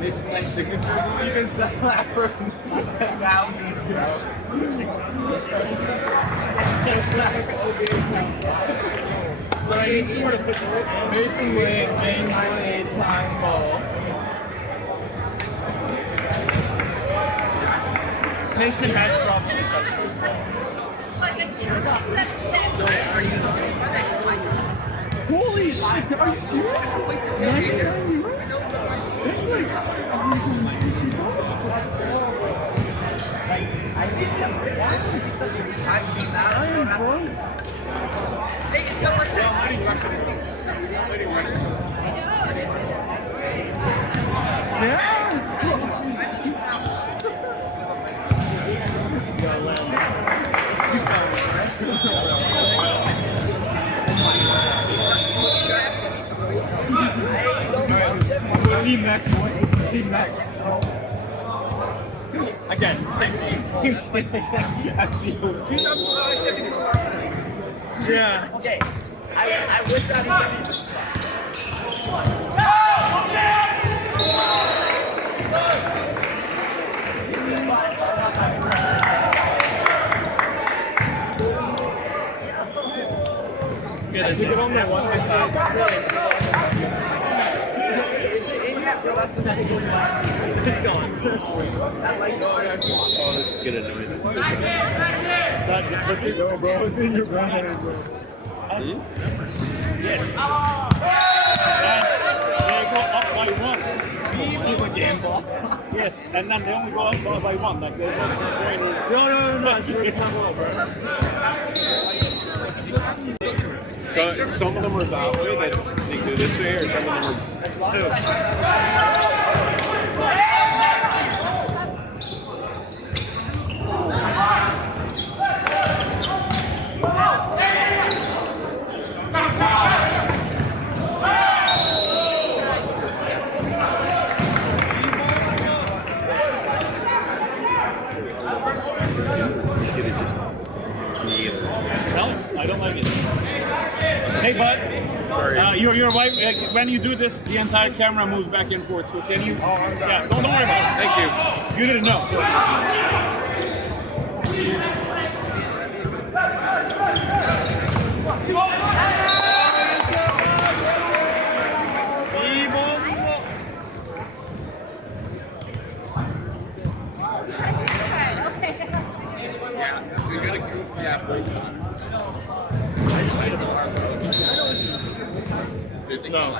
This signature you can sell that for thousands. But I need somewhere to put this. Mason Wing, main blade, time ball. Mason has probably touched this ball. Holy shit, are you serious? That's like I've seen that. Hey, it's got much Team next, boy. Team next. Again, same thing. Yeah. Okay. I would rather. Good. I think it on that one side. It's gone. Oh, this is gonna annoy them. But this bro, it's in your brain, bro. Yes. They go up by one. Yes, and then they only go up by one. Like there's one point. No. It's not well, bro. So some of them are that way, that they do this way, or some of them are. No, I don't like it. Hey, bud. Your wife. When you do this, the entire camera moves back and forth. So can you? Yeah. Don't worry about it. Thank you. You didn't know. No.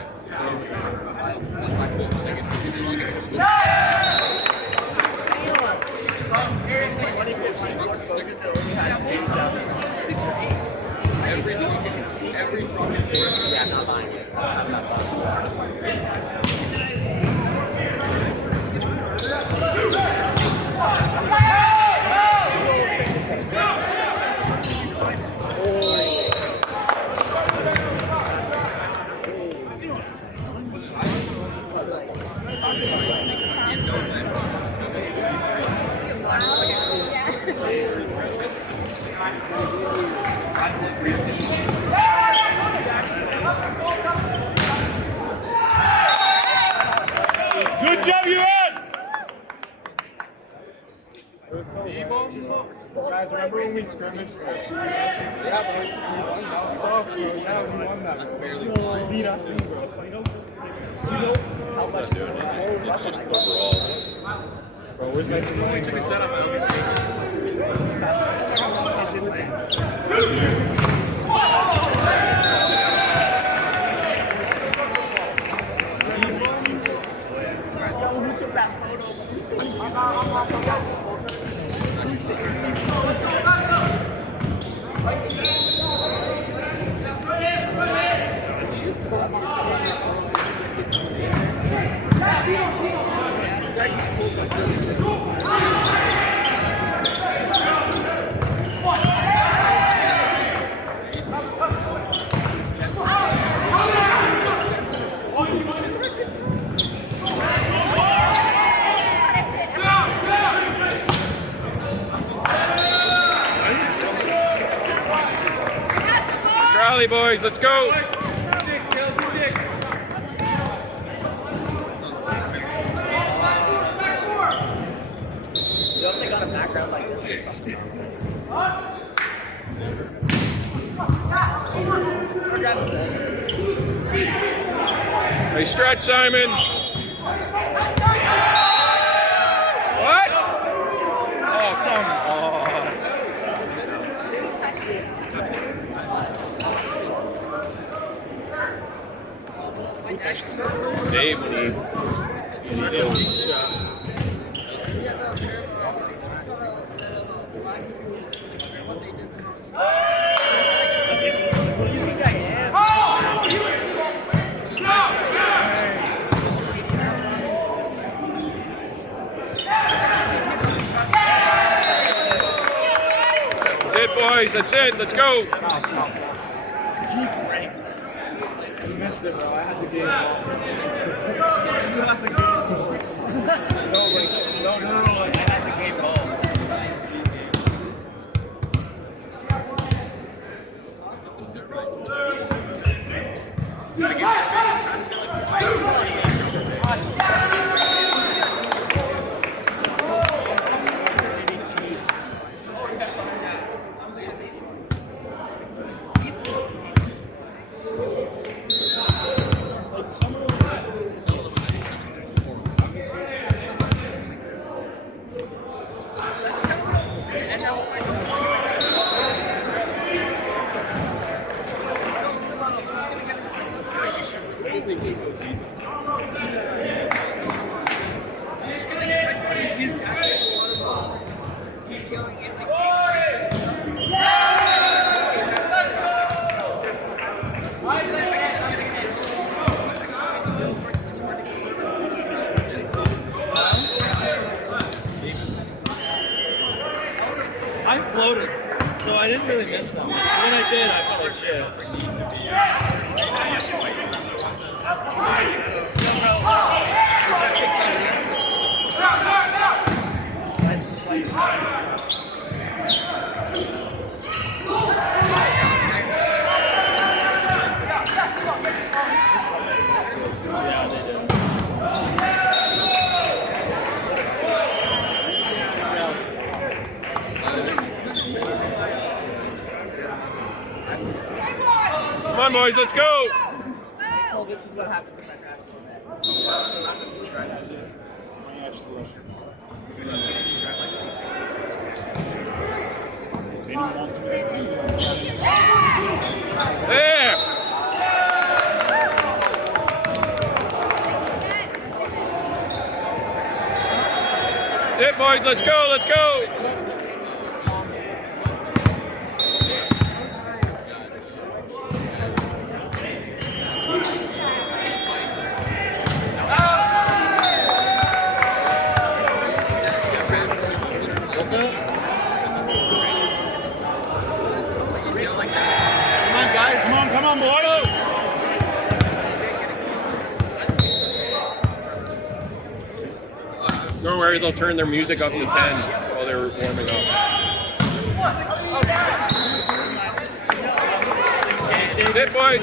Every drum is yeah, I'm not buying it. I'm not buying Good job, you Ed! Guys, remember when we scrimmaged? Beat us. It's just overall. Bro, where's my phone? Took a set up. who took that photo. boys, let's go. You know if they got a background like this or something? Nice stretch, Simon. What? Oh, come on. Dave, when he That's it, boys. That's it. Let's go. You missed it, bro. I had the game. No, I had the game ball. I floated, so I didn't really miss them. When I did, I felt like shit. Yeah, they did. Come on, boys. Let's go. Oh, this is what happens if I grab There. That's it, boys. Let's go. Let's go. Come on, boys. Don't worry, they'll turn their music up to 10 while they're warming up. That's it, boys.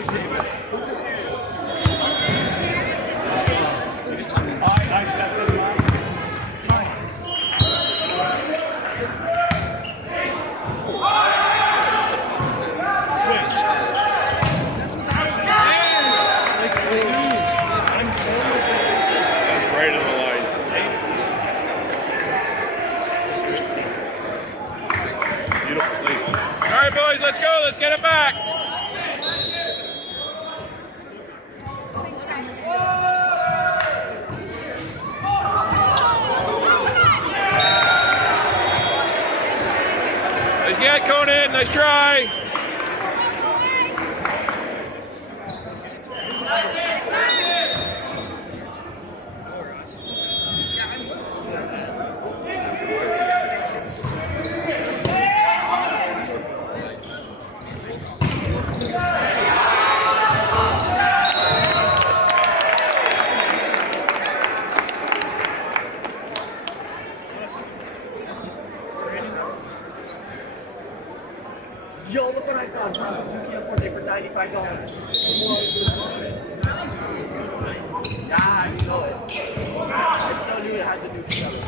Right in the line. Beautiful placement. All right, boys, let's go. Let's get it back. Nice get, Conan. Nice try. Yo, look on, bro. 2 can't afford it for $95. Yeah, you know it. It's so new, it has to do together.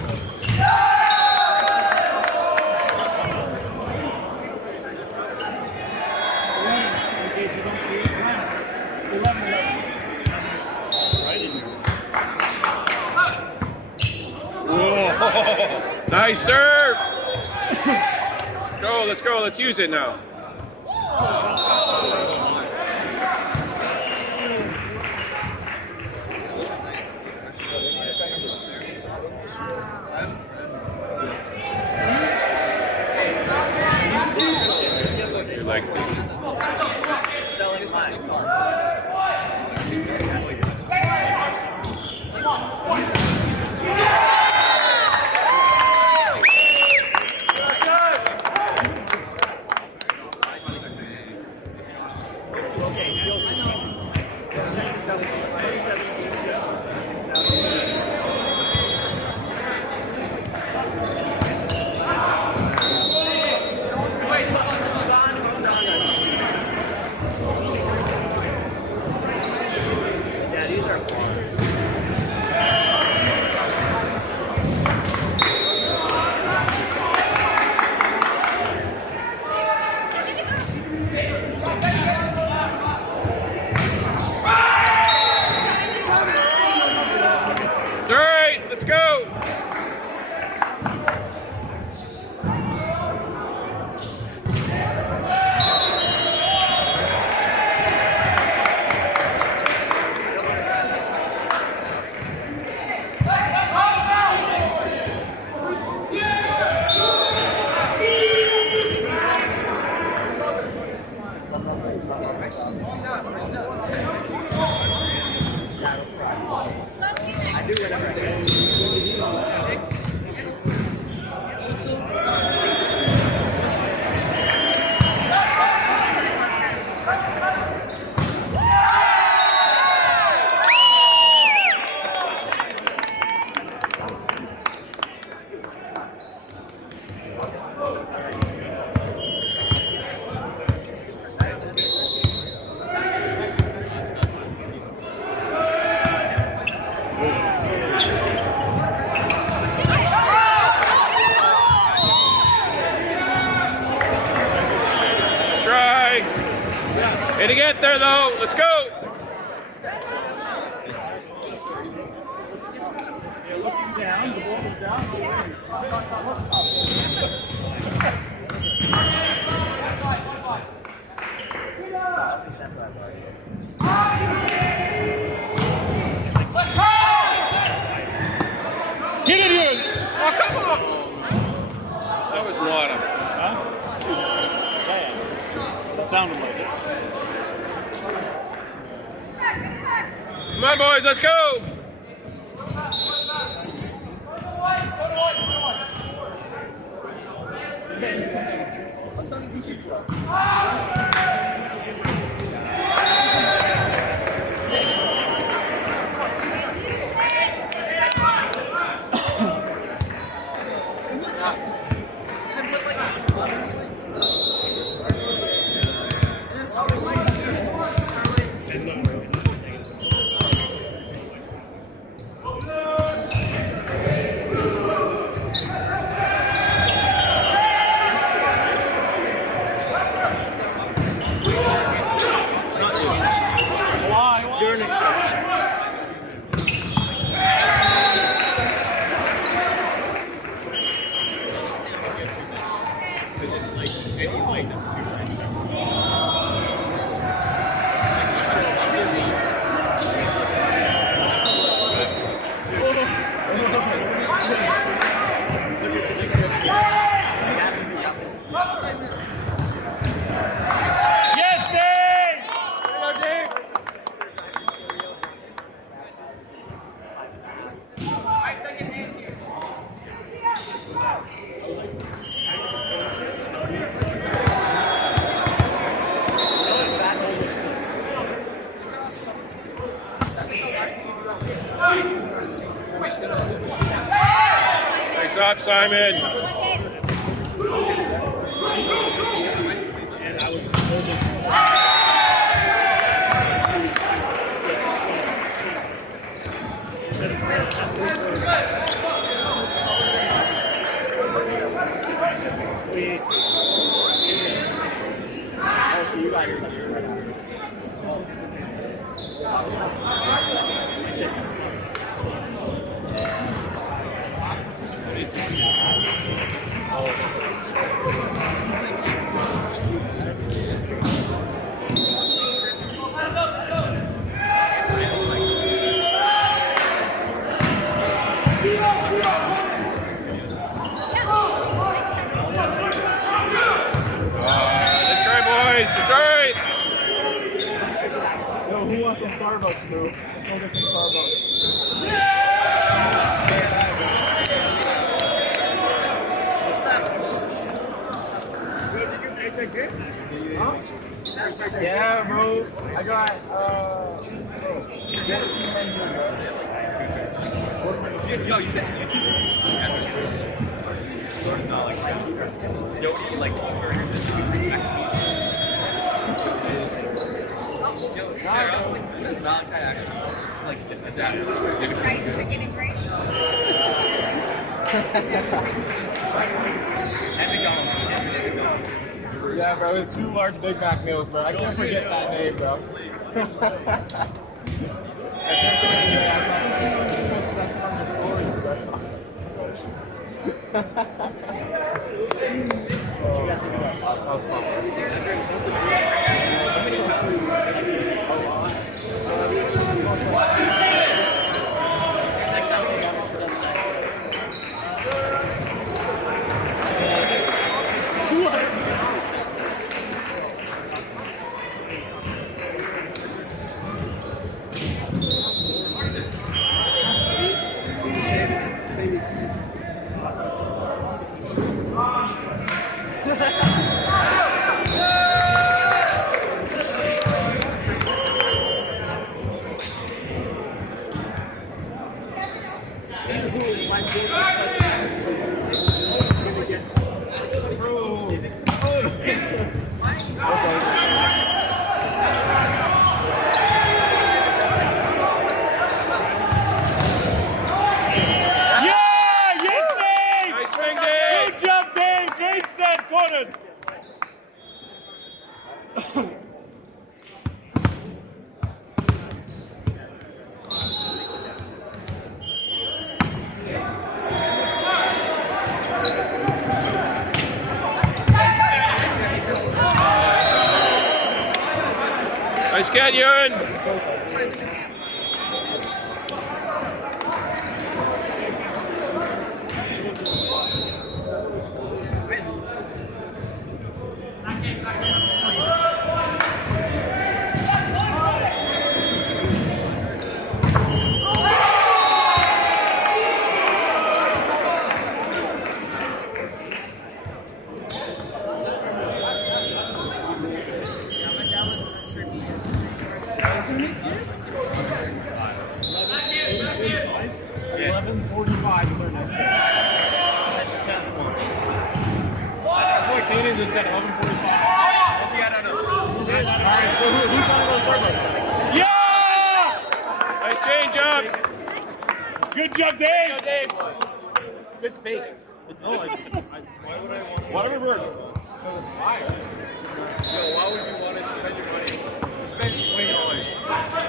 Whoa. Nice serve. Let's go. Let's use it now. You're like Selling mine. Yeah, these are fun. it's all right. Let's go. I do whatever I do. Try. Way to get there though. Let's go. Get it in! Oh, come on. That was water. Huh? It sounded like it. Come on, boys. Let's go. Yes, Dave! Nice up, Simon. And I was Oh, so you got your touches right after. Detroit boys, Detroit! Yo, who wants some Starbucks, bro? Let's go get some Starbucks. Yeah, bro. I got, Yo, you said YouTube? Yo, like, burgers that you can protect. Yo, Sarah, it's not kind of action. It's like that. Rice, chicken, and grapes. And McDonald's. yeah, bro. It's 2 large Big Mac meals, bro. I can't forget that name, bro. Nice get, Ewan. Just said 11:45. Yeah! Nice change up. Good job, Dave. Good fake. No, why would I want Whatever bird. Yo, why would you want to spend your money? Spend $20.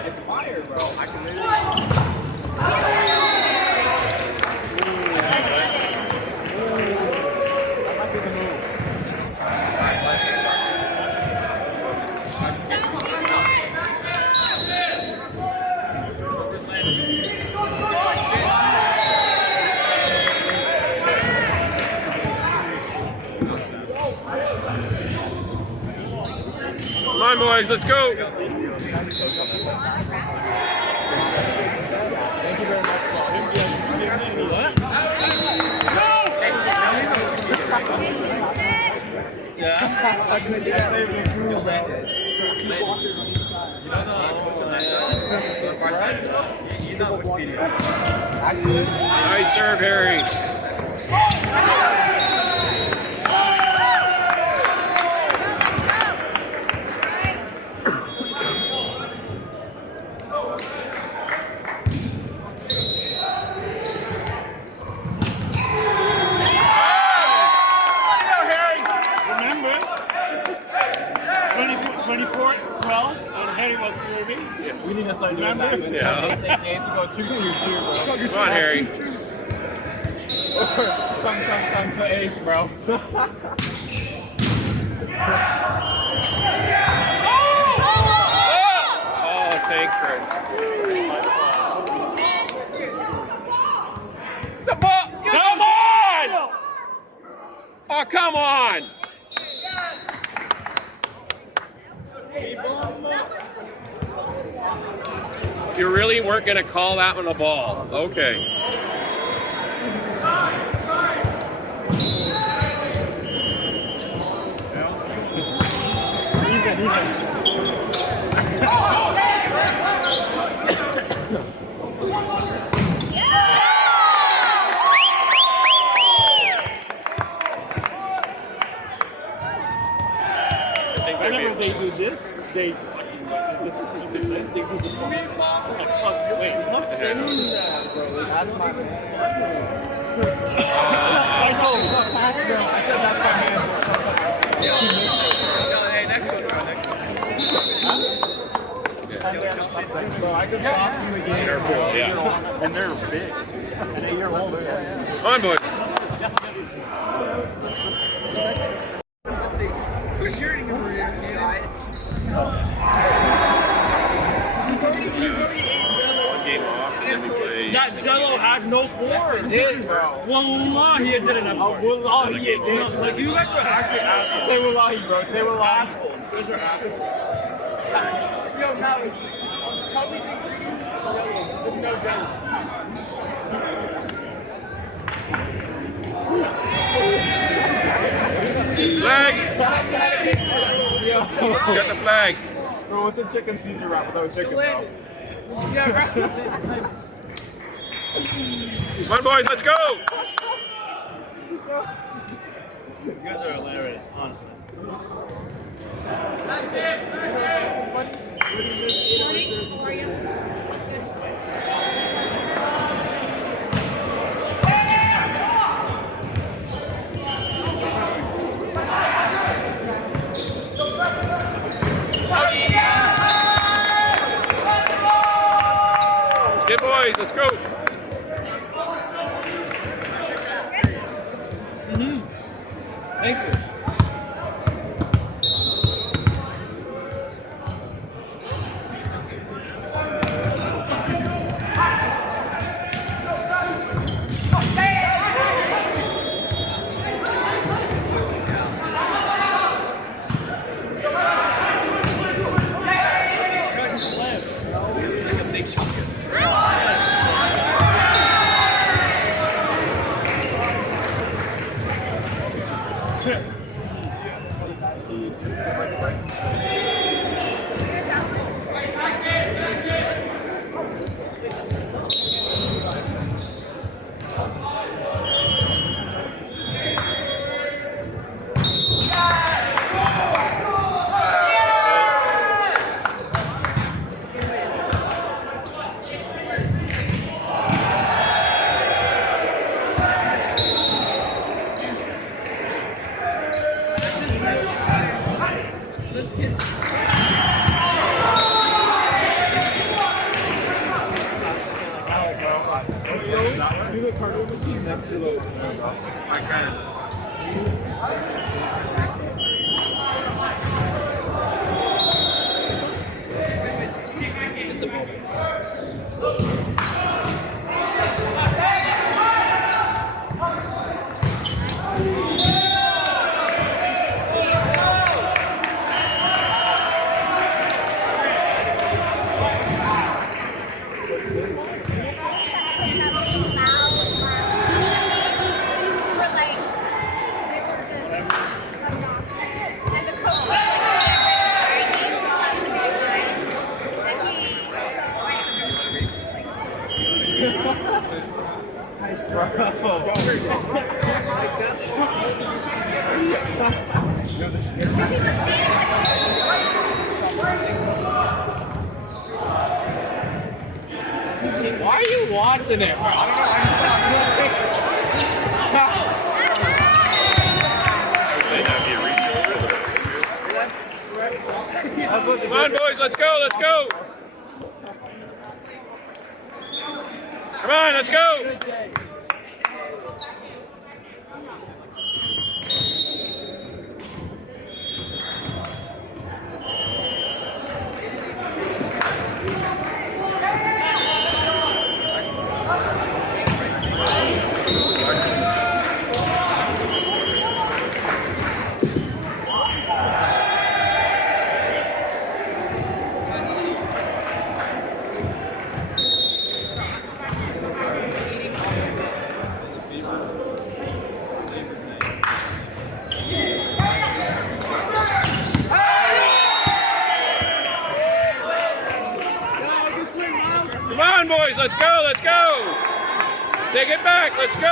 It's fire, bro. I can Come on, boys, let's go. Thank you very much, Yeah. I can do that later through, bro. He's on Wikipedia. Nice serve, Harry. remember? Yeah. Days ago, 2-2-2, bro. Come on, Harry. Come to ace, bro. Oh, thanks, Chris. It's a ball. Come on! Oh, come on! You really weren't going to call that one a ball. Okay. Whenever they do this, they fucking do the wait, I'm saying that, bro. That's my man. I know. I said that's my man. No, hey, next one, bro. Next one. Bro, I just lost in the game. They're cool, yeah. And they're big. And a year older. Come on, boys. Who's shooting over here? One game off, and then we play. That Jello had no board. Wallahi, it didn't have board. Wallahi, it did. Like, you guys are actually assholes. Say wallahi, bro. Say wallahi. Assholes. You guys are assholes. Yo, now, tell me the ingredients of yellow with no jealous. Flag! Yo, Set the flag. bro, what's a chicken Caesar wrap without chicken, bro? Yeah, right. Come on, boys, let's go! You guys are hilarious, honestly. Good boys, let's go! Thank you. Like a big chunk of Do the cargo machine next to the. my kind. Why are you watching it, bro? I don't know. Come on, boys, let's go, let's go! Come on, let's go. Come on, boys, let's go, let's go. Take it back, let's go.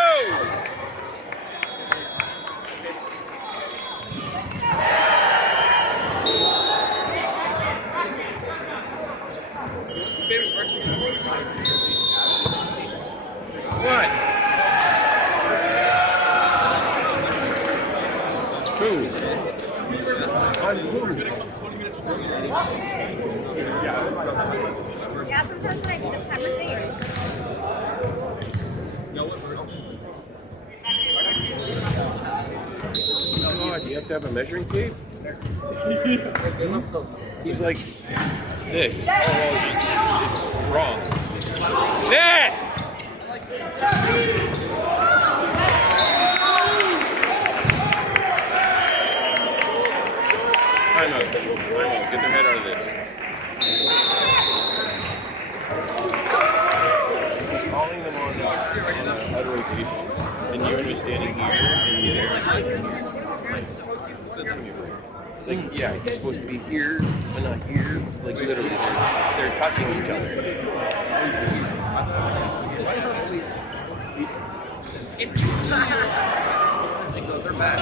What? Who? Yeah, sometimes when I do the pepper thing, Oh, do you have to have a measuring tape? He's like this. Oh, it's wrong. Yeah! Time out. Get their head out of this. He's calling them on auto rotation, and you're just standing here in the other. Like, yeah, he's supposed to be here, but not here. Like, literally, they're touching each other. They're back.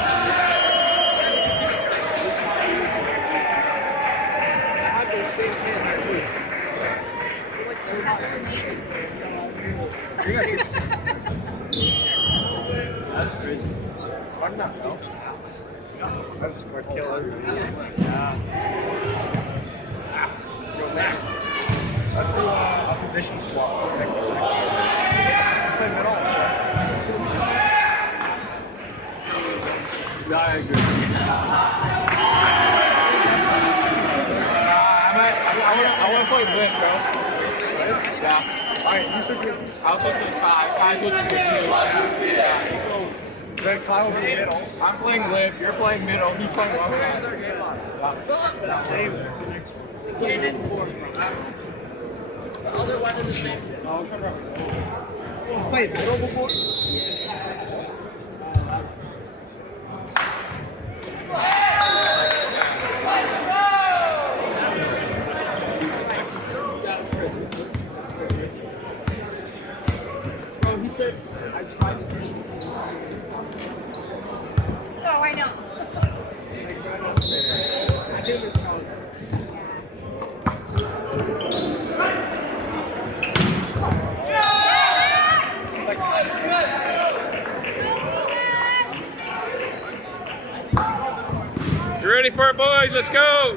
That's crazy. I'm not felt. I just got killed. Go back. Let's do a position swap. Play middle. Yeah, I agree. I want to play blitz, bro. Yeah. Alright, you should do. I'll switch to 5. Kai switches to 2. Yeah. So then Kyle will be middle. I'm playing lip. You're playing middle. He's playing left side. Yeah. Same. He didn't force me. The other one in the same. You played middle before? Bro, he said, I tried to see. oh, I know. I did this count. You ready for it, boys? Let's go!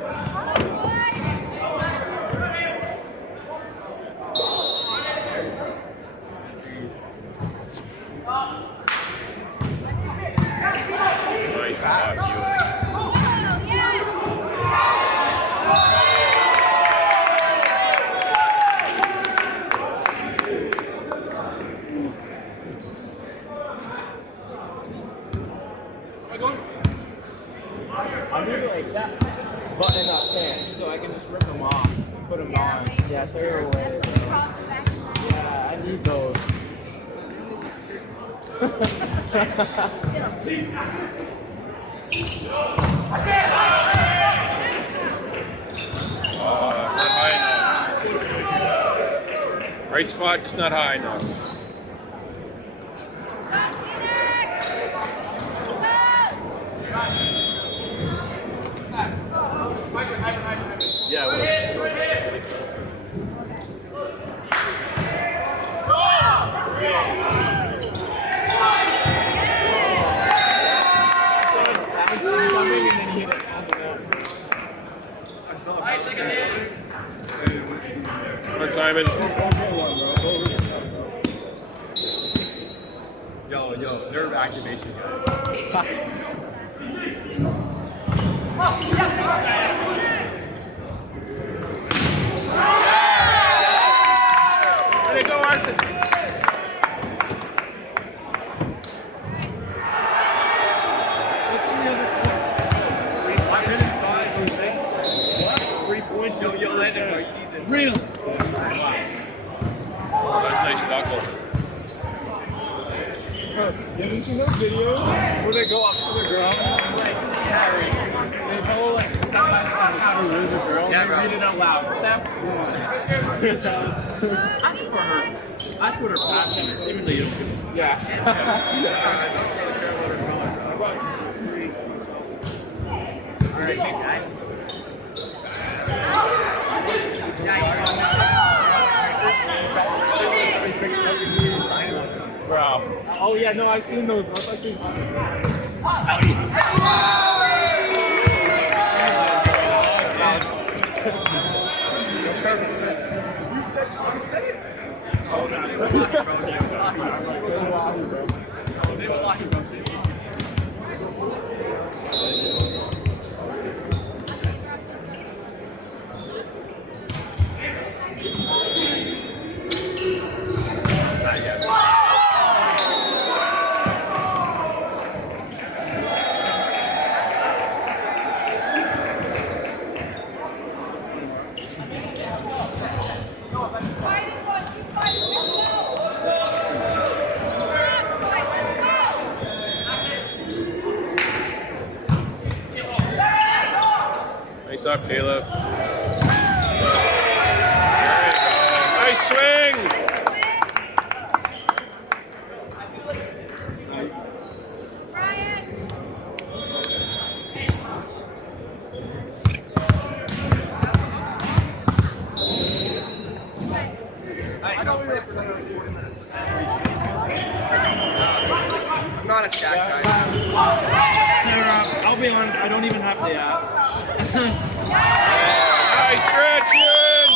Nice shot, I need like that button up pants so I can just rip them off, put them on. Yeah, throw it away. Yeah, I need those. not high enough. Right spot, just not high enough. Yeah, it was. Come on, Simon. Yo, nerve activation, guys. There you go, Arson. What's the other points? 3 points. Yo, listen, bro, you need this. Really? That's nice knuckle. You haven't seen those videos where they go up to the girl, like, sorry. They go like step by step how to lose a girl, Yeah, and they read it out loud. Step 1. Ask what her passion is, even though you don't give a Yeah. Bro. Oh yeah, no, I've seen those. That's like these. Nice up, Caleb. There you go. Nice swing. I'm not a chat guy. Sarah, I'll be honest, I don't even have the app. Nice stretch, Ewan.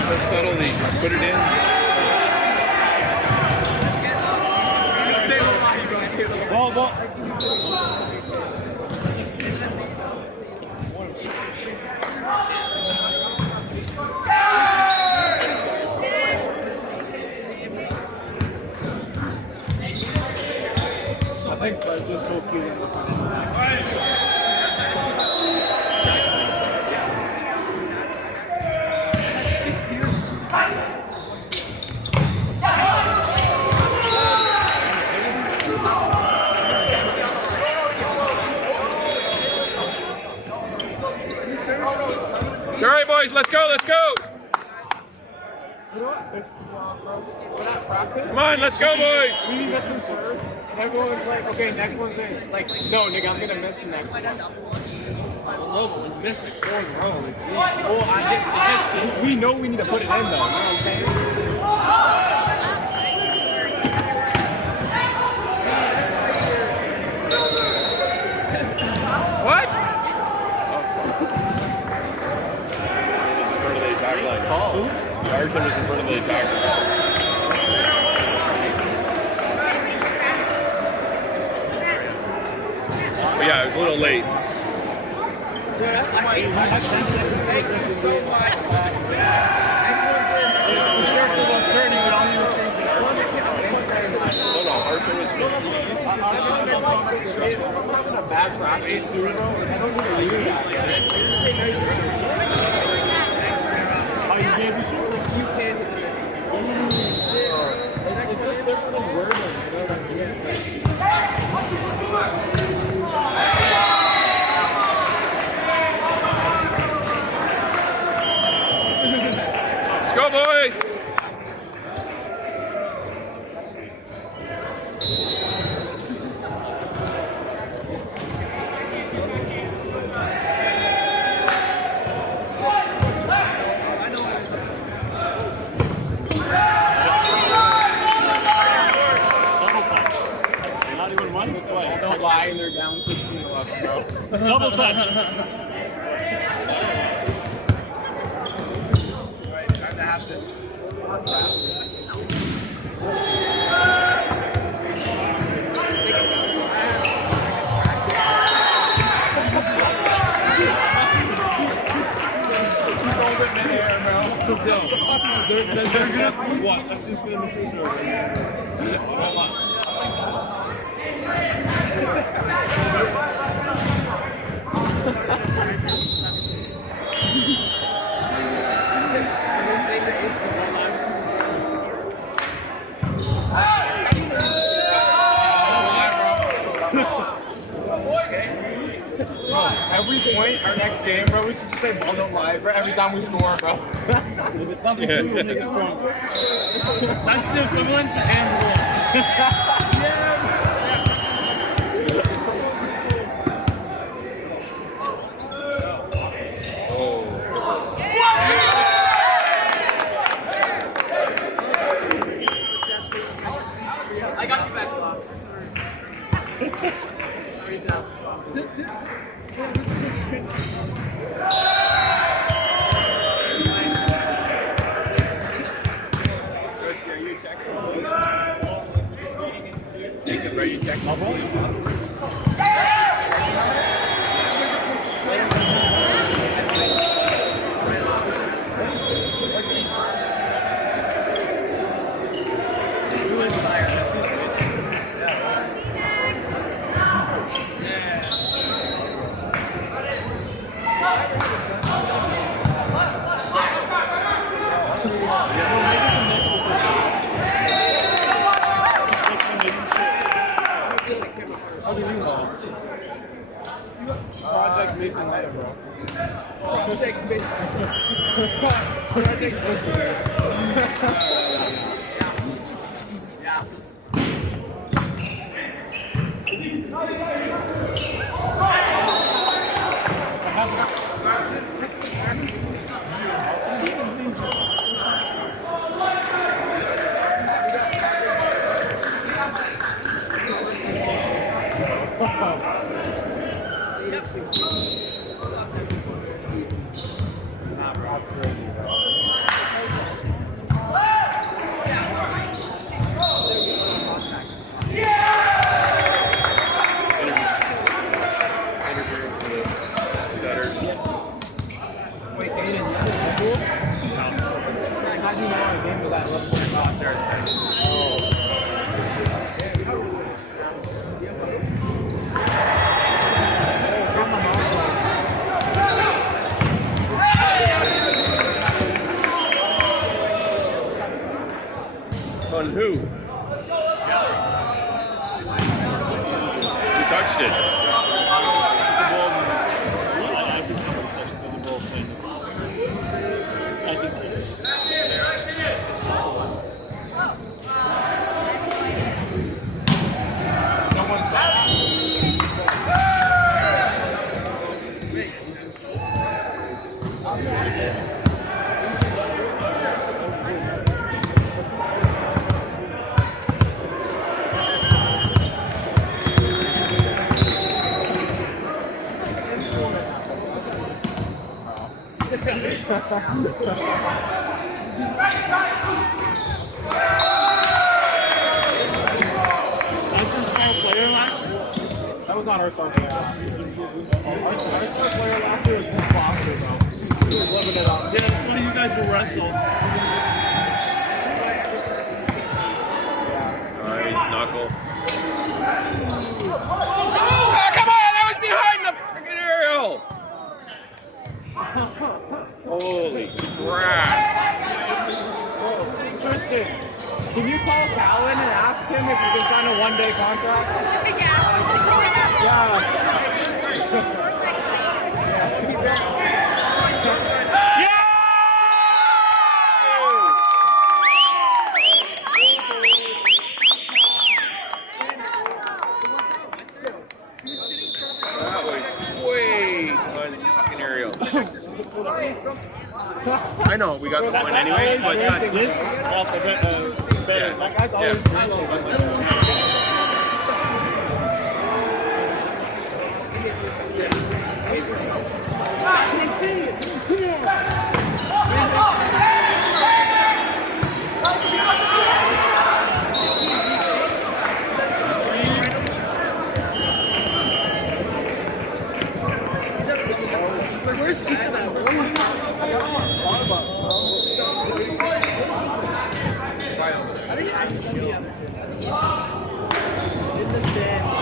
So subtly, just put it in. Well. I think I just told you. All right, boys, let's go, let's go. You know what? We're not practice. Come on, let's go, boys. We need to miss some serves. And everyone's like, okay, next one's in. Like, no, nigga, I'm gonna miss the next one. No, but when you miss it, going wrong. Like, geez. Well, I get we know we need to put it in, though. You know what I'm saying? What? In front of the attack line. Who? The Arton was in front of the attack line. But yeah, it was a little late. No, Arton was Bad practice, too, bro. I don't need to do that. Oh, you gave me shit? Like, you can't. It's just different than wording. You know what I mean? Let's go, boys! bro. Double touch. Time to have to. They're gonna what? That's just gonna miss this over. Every point, our next game, bro, we should just say ball don't lie, bro, every time we score, bro. That's the equivalent to handball. I got you back, Bob. Project Mason Lighter, bro. Project Mason. Project Mason. Yeah. Wait, Aiden, you have a pool? How do you know a game with that left point box there? On who? Who touched it? I think somebody touched the ball playing. I think so. No one saw. That's your star player last year. That was not our star player. Our star player last year was Foster, bro. He was living it up. Yeah, that's when you guys will wrestle. Nice knuckle. Oh, come on! That was behind the freaking aerial! Holy crap. Tristan, can you call Calvin and ask him if you can sign a one-day contract? That was way behind the fucking aerial. I know, we got the point anyways, but This felt a bit better. That guy's always yeah. Where's Ethan at? I think I'm the other kid. In the stands.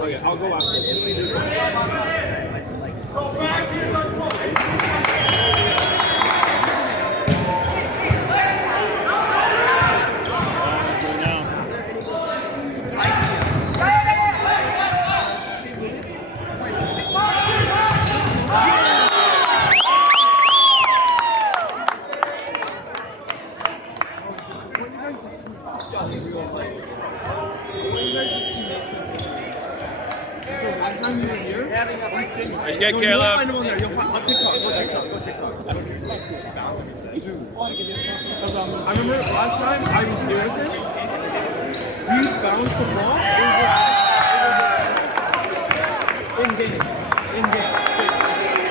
Okay, I'll go after this. Let's get Caleb. On TikTok. Go TikTok. I remember last time I was here with him. We bounced the ball in game.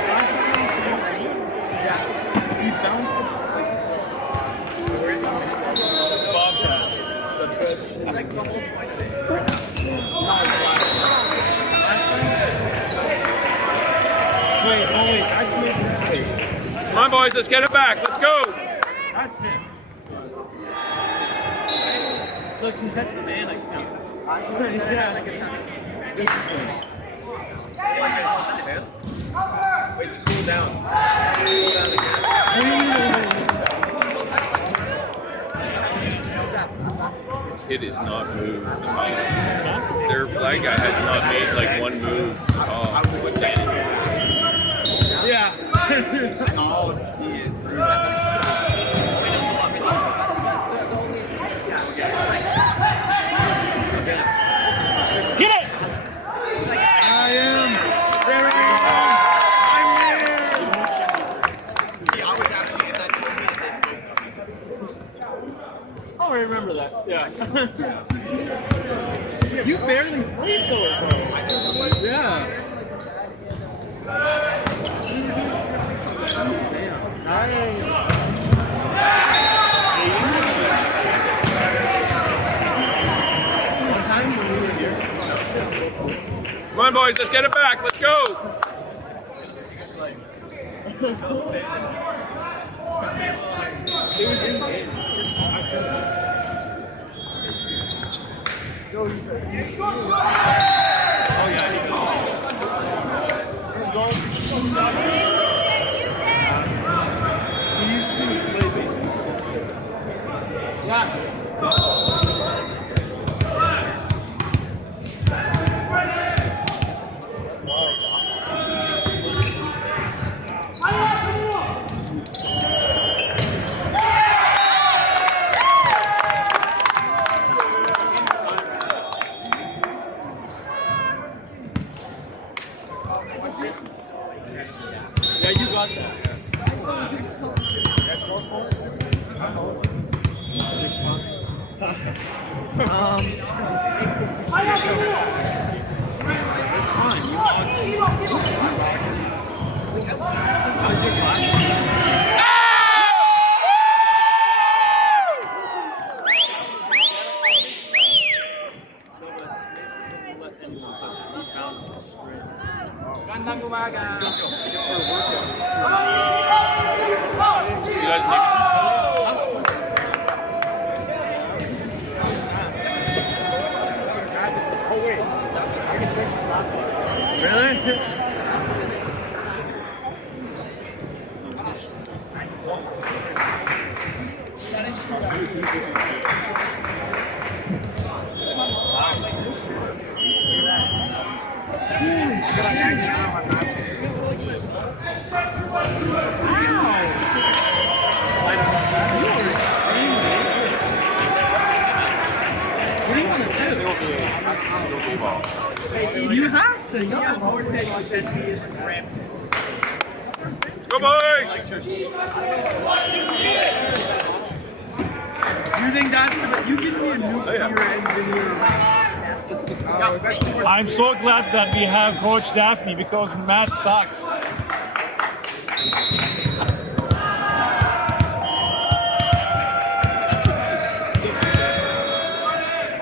Last time I was here, yeah, we bounced the Bobcats. Like the whole point. Wait, that's Mason. Come on, boys, let's get it back. Let's go. That's him. Look, that's the man. Like, yeah, like a time. This is him. Wait, cool down. It is not moved. Their flag guy has not made like one move. Yeah. I'll see it through Hit it! I am. There we go. I'm here. See, I was actually in that tournament and they spoke. Oh, I remember that. Yeah. You barely played though. Yeah. Nice. Come on, boys, let's get it back. Let's go. Yeah, you got that. 6 months. It's fine. How's your class? Gandang umaga. Oh wait, I can check the spot. Really? You have to. Yeah, Forte said he is ramped. Go boys! You think that's the you give me a nuclear engineer? I'm so glad that we have Coach Daphne because Matt sucks.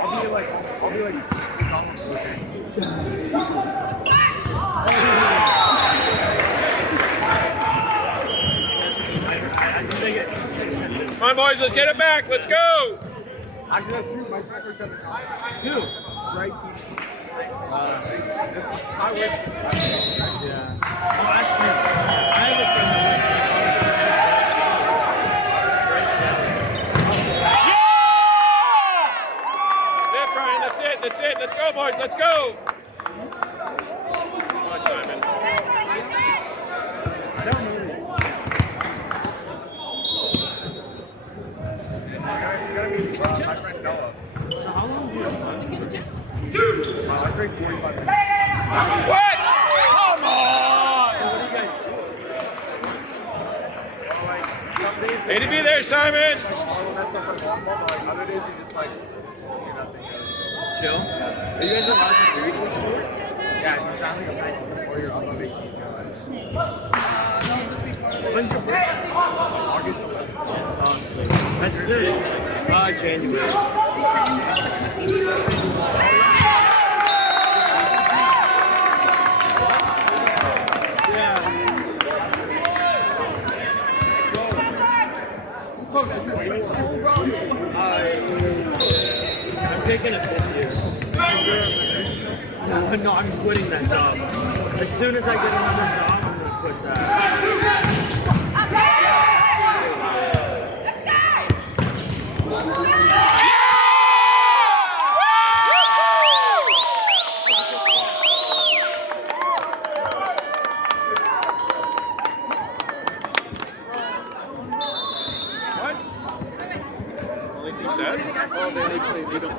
I'll be like. Come on, boys, let's get it back. Let's go. Actually, that's true. My friend works at the company. Who? Bryce. Yeah. I'll ask you. I have a friend that works That's it, Brian. That's it. That's it. Let's go, boys. Let's go. Come on, Simon. I don't know this. My friend Noah. So how long is your lunch? I drink 45 minutes. What? Come on! Way to be there, Simon. Chill? Are you guys allowed to do this sport? Yeah, you sound like a scientist or you're on a vacation. When's your birthday? August 11th. That's sick. January. I'm taking a fifth year. No, I'm quitting that job. As soon as I get another job, I'm gonna quit that. Only 2 sets? Oh, they don't.